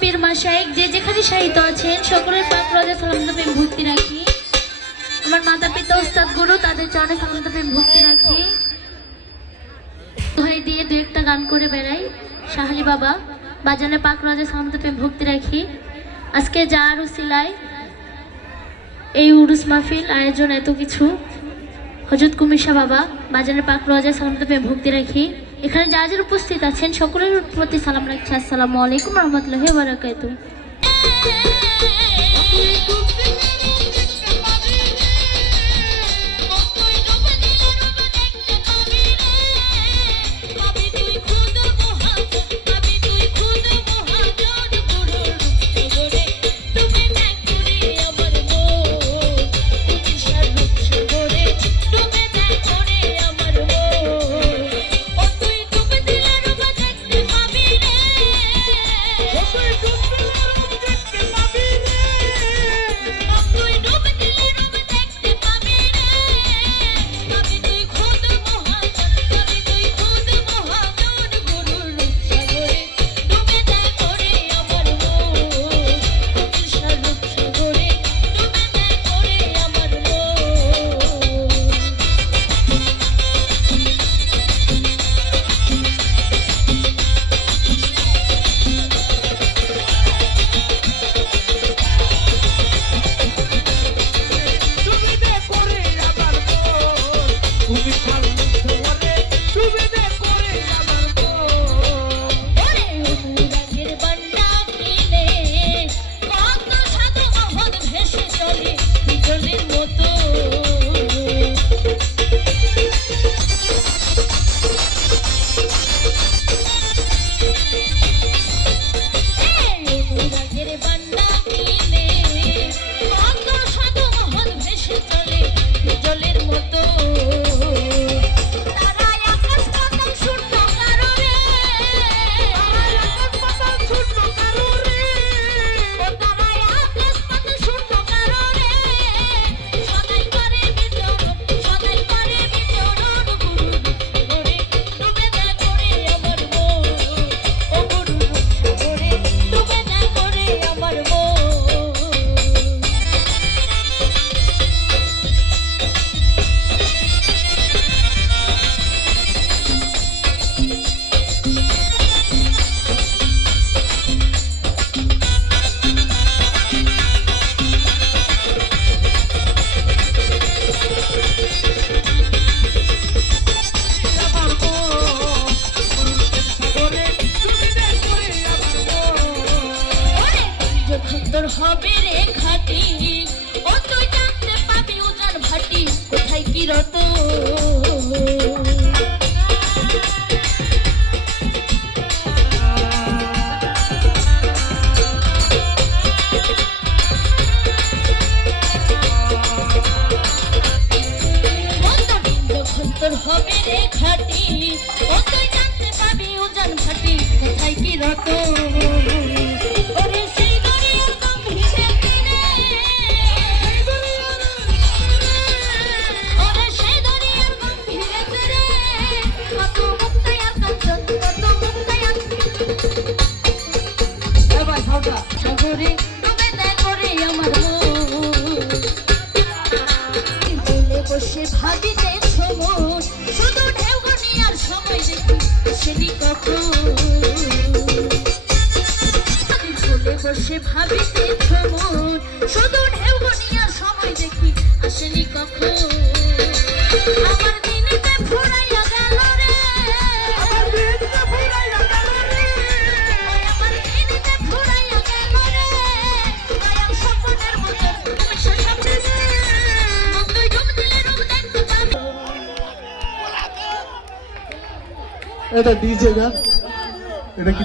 পীর মাশায়েখ যে যেখানে শায়িত আছেন সকলের পাক রোজা সালাম প্রেম ভক্তি রাখি। আমার মাতা পিতা উস্তাদ গুরু তাদের চরণে সালাম প্রেম ভক্তি রাখি। দোহাই দিয়ে দু একটা গান করে বেড়াই। শাহালি বাবা বাজানে পাক রোজা সালাম প্রেম ভক্তি রাখি। আজকে যার উসিলায় এই উরুস মাহফিল আয়োজন এত কিছু, হযরত কুমিশা বাবা বাজানে পাক রোজা সালাম প্রেম ভক্তি রাখি। এখানে যারা যারা উপস্থিত আছেন সকলের প্রতি সালাম রাখছি। আসসালামু আলাইকুম ওয়া রাহমাতুল্লাহি ওয়া বারাকাতুহু। হবে রে খাটি ও তুই জানতে পাবি উজান ভাটি কোথায় কি রত যখন তোর হবে রে খাটি ও তুই জানতে পাবি উজান ভাটি কোথায় কি রত বসে ভাবিতেছ মন শুধু ঢেউ গনিয়ার সময় দেখি সেটি কখন বসে ভাবিতেছ মন শুধু ঢেউ গনিয়ার সময় দেখি আসেনি কখন আমার দিনেতে ফুরাইয়া গেল রে আমার দিনেতে ফুরাইয়া গেল রে আমার দিনেতে ফুরাইয়া গেল রে দয়াল স্বপ্নের মতো তুমি সামনে এটা ডিজে গান, এটা কি